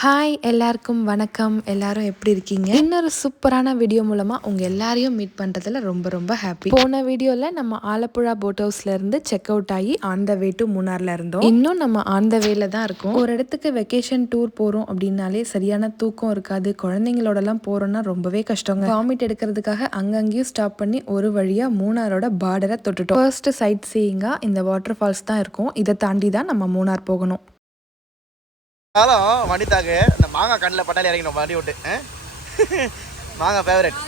Hi எல்லாருக்கும் வணக்கம். எல்லாரும் எப்படி இருக்கீங்க? இன்னொரு சூப்பரான வீடியோ மூலமா உங்க எல்லாரையும் மீட் பண்றதுல ரொம்ப ரொம்ப ஹாப்பி. போன வீடியோல நம்ம ஆலப்புழா போட் ஹவுஸ்ல இருந்து செக் அவுட் ஆகி ஆன் த வே டு மூணார்ல இருந்தோம். இன்னும் நம்ம ஆன் த வேல தான் இருக்கோம். ஒரு இடத்துக்கு வெக்கேஷன் டூர் போறோம் அப்படின்னாலே சரியான தூக்கம் இருக்காது. குழந்தைங்களோட எல்லாம் போறோம்னா ரொம்பவே கஷ்டங்க. வாமிட் எடுக்கிறதுக்காக அங்கங்கேயும் ஸ்டாப் பண்ணி ஒரு வழியா மூணாரோட பார்டரை தொட்டுட்டோம். ஃபர்ஸ்ட் சைட் சீயிங்கா இந்த வாட்டர் ஃபால்ஸ் தான் இருக்கும். இதை தாண்டி தான் நம்ம மூணார் போகணும். வண்டித்தாக்கு இந்த மாங்காய் கண்ணில் பட்டாலே இறங்கிடும் வண்டி விட்டு. மாங்காய் ஃபேவரட்.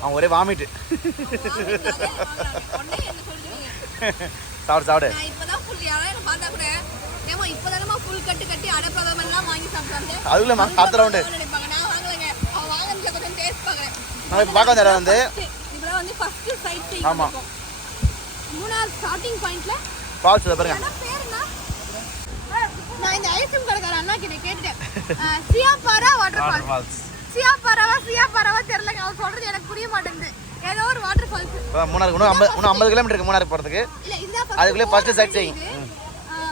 அவன் ஒரே வாமிட்டு. சாப்பிடு சாப்பிடு. அதுல அடுத்த ரவுண்டு நம்ம இப்போ பார்க்க வந்த வந்து ஆமாம் ஃபால்ஸ் பாருங்க. நான் இந்த ஐஸ்கிரீம் கடைக்கார அண்ணா கிட்ட கேட்டேன், சியாபாரா வாட்டர் ஃபால்ஸ், சியாபாராவா தெரியலங்க. அவர் சொல்றது எனக்கு புரிய மாட்டேங்குது. ஏதோ ஒரு வாட்டர் ஃபால்ஸ். மூணாருக்கு இன்னும் 50 கிலோமீட்டர் இருக்கு மூணாருக்கு போறதுக்கு. இல்ல இதுதான் அதுக்குள்ளே ஃபர்ஸ்ட் சைட் செய்யுங்க.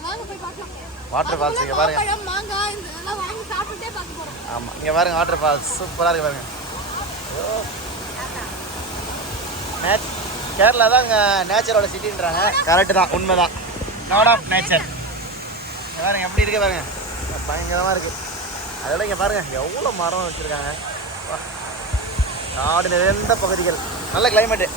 வாங்க போய் பார்க்கலாம். வாட்டர் ஃபால்ஸ் இங்க பாருங்க. பழம் மாங்காய் இதெல்லாம் வாங்கி சாப்பிட்டுட்டே பார்க்க போறோம். ஆமா இங்க பாருங்க வாட்டர் ஃபால்ஸ் சூப்பரா இருக்கு பாருங்க. கேரளா தான் நேச்சரோட சிட்டின்றாங்க. கரெக்ட் தான், உண்மைதான். Lord of nature. பாருங்க எப்படி இருக்கு பாருங்க, பயங்கரமாக இருக்குது. அதோட இங்கே பாருங்க எவ்வளோ மரம் வச்சுருக்காங்க. நாடு நிறைந்த பகுதிகள், நல்ல கிளைமேட்டு.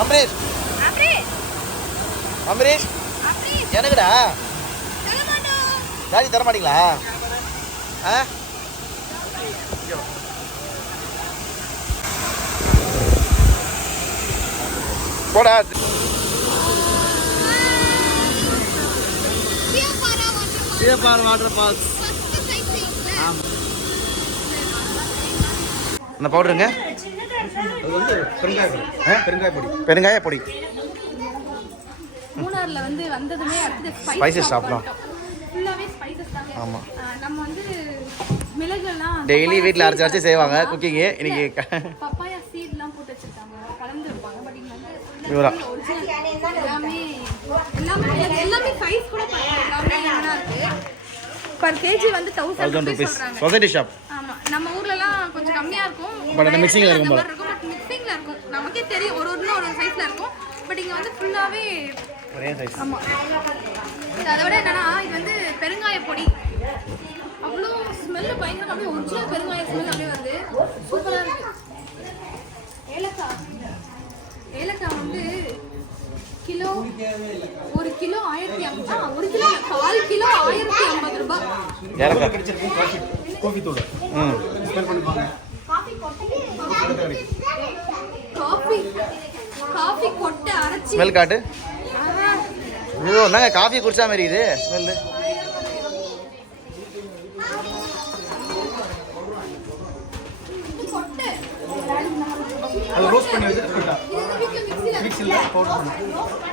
அம்பரீஷ் அம்பரீஷ் எனக்குடா ஜாதி தர மாட்டீங்களா? போடா. சியாபாரா வாட்டர் ஃபால்ஸ். அந்த பவுடருங்க அது வந்து பெருங்காய பொடி. மூணார்ல வந்து வந்ததுமே அடுத்து ஸ்பைசஸ் சாப்பிடலாம். ஃபுல்லாவே ஸ்பைசஸ் தாங்க. ஆமா நம்ம வந்து மிளகெல்லாம் டெய்லி வீட்ல அரைச்சு செய்வாங்க குக்கிங். இன்னைக்கு பப்பாயா சீட்லாம் போட்டு வச்சிருக்காங்க, கலந்து வைப்பாங்க. பட் இங்க வந்து இவரா எல்லாமே சைஸ் கூட பாருங்க, எல்லாமே நல்லா இருக்கு. பர் கேஜி வந்து 1000 ரூபீஸ் சொல்றாங்க. Society shop. ஆமா நம்ம ஊர்லலாம் கொஞ்சம் கம்மியா இருக்கும். பட் அந்த மிக்சிங்ல இருக்கும் போல. பட் மிக்சிங்ல இருக்கும். நமக்கே தெரியும் ஒரு சைஸ்ல இருக்கும். பட் இங்க வந்து ஃபுல்லாவே ஒரே சைஸ். ஆமா. அதோட என்னன்னா இது வந்து பெருங்காய பொடி. அவ்வளோ ஸ்மெல் பயங்கரமா, அப்படியே ஒரிஜினல் பெருங்காய ஸ்மெல் அப்படியே வருது. சூப்பரா இருக்கு. ஏலக்காய் வந்து கிலோ 1 கிலோ 1050, 1 கிலோ 1/4 கிலோ 1050 ரூபாய். ஏலக்காய் கிடைச்சிருக்கு. காபி தூள் ஸ்மெல் பண்ணி பாருங்க. காபி கொட்டை அரைச்சி ஸ்மெல் காட்டு. ஐயோ என்னங்க காஃபி குடிச்சா மாதிரி இது ஸ்மெல். அது ரோஸ்ட் பண்ணி வச்சிருக்கா. மிக்ஸில பவுடர் பண்ணி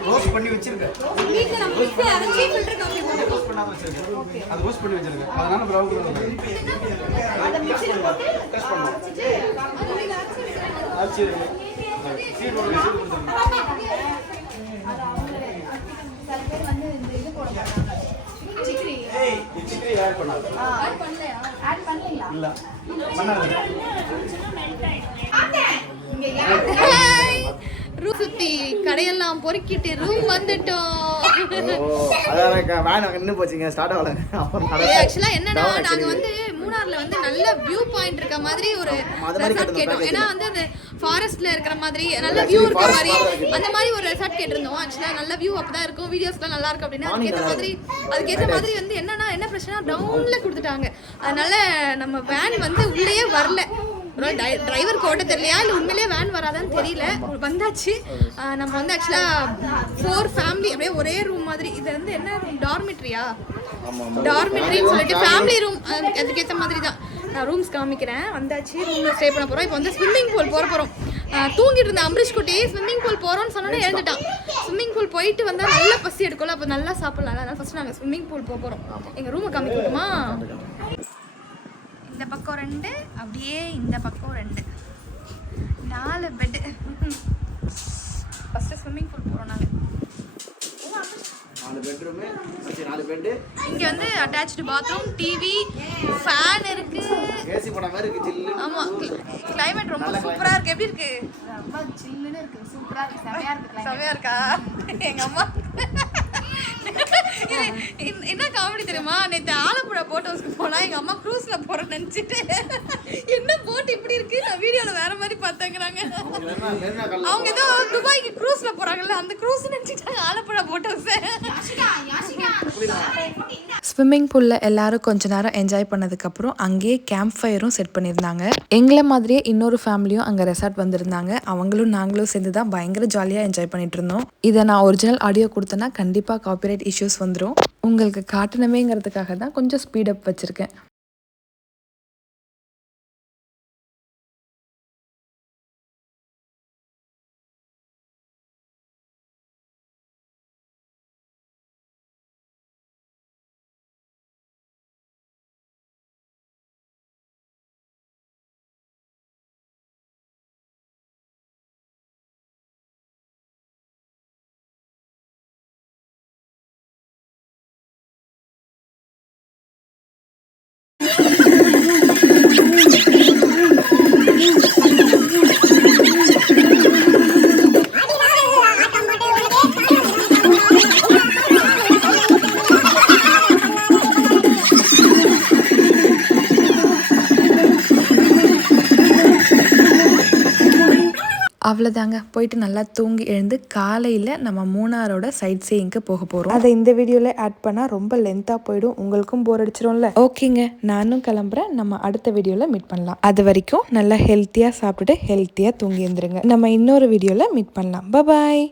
ரோஸ்ட் பண்ணி வச்சிருக்கேன். வீட்ல நம்ம மிக்ஸில அரைச்சி ஃபில்டர் காபி போட்டு ரோஸ்ட் பண்ணாம வச்சிருக்கேன். அது ரோஸ்ட் பண்ணி வச்சிருக்கேன். அதனால பிரவுன் கலர் அத மிக்ஸில போட்டு டெஸ்ட் பண்ணோம். ஆச்சி சீட் ஒரு சீட் கொடுத்தாங்க. சில பேர் வந்து இந்த இது போட மாட்டாங்க. சிக்ரி சிக்ரி ஆட் பண்ணாத. ஆட் பண்ணலையா? ஆட் பண்ணலையா? இல்ல பண்ணாத. ரூம் சுத்தி கடையெல்லாம் பொறுக்கிட்டு ரூம் வந்துட்டோம். அதான் வேன் நின்று போச்சுங்க, ஸ்டார்ட் ஆகல. அப்புறம் ஆக்சுவலா என்னன்னா நாங்க வந்து மூணார்ல வந்து நல்ல வியூ பாயிண்ட் இருக்க மாதிரி ஒரு ரெசார்ட் கேட்டோம். ஏன்னா வந்து அந்த ஃபாரஸ்ட்ல இருக்கிற மாதிரி நல்ல வியூ இருக்க மாதிரி அந்த மாதிரி ஒரு ரெசார்ட் கேட்டிருந்தோம். ஆக்சுவலா நல்ல வியூ அப்பதான் இருக்கும், வீடியோஸ்லாம் நல்லா இருக்கும் அப்படின்னா அதுக்கேற்ற மாதிரி வந்து என்ன பிரச்சனை டவுன்ல கொடுத்துட்டாங்க. அதனால நம்ம வேன் வந்து உள்ளேயே வரல. டிரைவருக்கு ஓட்ட தெரியலையா இல்லை உண்மையிலேயே வேன் வராதான்னு தெரியல. வந்தாச்சு. நம்ம வந்து ஆக்சுவலாக 4 ஃபேமிலி அப்படியே ஒரே ரூம் மாதிரி. இது வந்து என்ன ரூம், டார்மிட்ரியா? டார்மிட்ரின்னு சொல்லிட்டு ஃபேமிலி ரூம், அதுக்கேற்ற மாதிரி தான். நான் ரூம்ஸ் காமிக்கிறேன். வந்தாச்சு, ரூமில் ஸ்டே பண்ண போகிறோம். இப்போ வந்து ஸ்விம்மிங் பூல் போகிறோம். தூங்கிட்டு இருந்த அம்பரீஷ் குட்டி ஸ்விம்மிங் பூல் போகிறோன்னு சொன்னோன்னே எழுந்துட்டான். ஸ்விம்மிங் பூல் போயிட்டு வந்தால் நல்லா பசி எடுக்கல, அப்போ நல்லா சாப்பிடலாம். அதனால் ஃபஸ்ட்டு நாங்கள் ஸ்விம்மிங் பூல் போகிறோம். எங்கள் ரூமை காமிக்கட்டுமா? இந்த பக்கம் 2, அப்படியே இந்த பக்கம் 2, 4 பெட்டு. ஃபஸ்ட்டு ஸ்விம்மிங் பூல் போகிறோம் நாங்கள். 4 பெட்ரூமு, 4 பெட்டு. இங்கே வந்து அட்டாச்சு பாத்ரூம், டிவி, ஃபேன் இருக்கு, ஏசி போட மாதிரி இருக்கு. ஜில்லு. ஆமாம், கிளைமேட் ரொம்ப சூப்பராக இருக்குது. எப்படி இருக்கு? ரொம்ப சில்லுன்னு இருக்கு, சூப்பரா இருக்கு, செமையா இருக்கு. செமையா இருக்கா? எங்க அம்மா என்ன காமெடி தெரியுமா, நேற்று ஆலப்புழா போட் ஹவுஸ்க்கு போனா எங்க அம்மா க்ரூஸ்ல போறேன்னு நினைச்சிட்டு என்ன போட் இப்படி இருக்கு, நான் வீடியோல வேற மாதிரி பார்த்தாங்கிறாங்க. அவங்க ஏதோ துபாய்க்கு க்ரூஸ்ல போறாங்கல்ல, அந்த க்ரூஸ் நினைச்சிட்டாங்க ஆலப்புழா போட் ஹவுஸ். ஸ்விம்மிங் பூலில் எல்லாரும் கொஞ்ச நேரம் என்ஜாய் பண்ணதுக்கப்புறம் அங்கேயே கேம்ப் ஃபயரும் செட் பண்ணியிருந்தாங்க. எங்களை மாதிரியே இன்னொரு ஃபேமிலியும் அங்கே ரெசார்ட் வந்திருந்தாங்க. அவங்களும் நாங்களும் சேர்ந்து தான் பயங்கர ஜாலியாக என்ஜாய் பண்ணிட்டு இருந்தோம். இதை நான் ஒரிஜினல் ஆடியோ கொடுத்தேன்னா கண்டிப்பாக காப்பிரைட் இஷ்யூஸ் வந்துடும். உங்களுக்கு காட்டணுமேங்கிறதுக்காக தான் கொஞ்சம் ஸ்பீடப் வச்சுருக்கேன். அவ்வளோதாங்க, போயிட்டு நல்லா தூங்கி எழுந்து காலையில் நம்ம மூணாரோட சைட் சீயிங்க்கு போக போகிறோம். அதை இந்த வீடியோவில் ஆட் பண்ணால் ரொம்ப லென்த்தாக போயிடும், உங்களுக்கும் போர் அடிச்சிடும்ல. ஓகேங்க, நானும் கிளம்புறேன். நம்ம அடுத்த வீடியோவில் மீட் பண்ணலாம். அது வரைக்கும் நல்லா ஹெல்த்தியாக சாப்பிட்டுட்டு ஹெல்த்தியாக தூங்கி எழுந்துருங்க. நம்ம இன்னொரு வீடியோவில் மீட் பண்ணலாம். பாய்.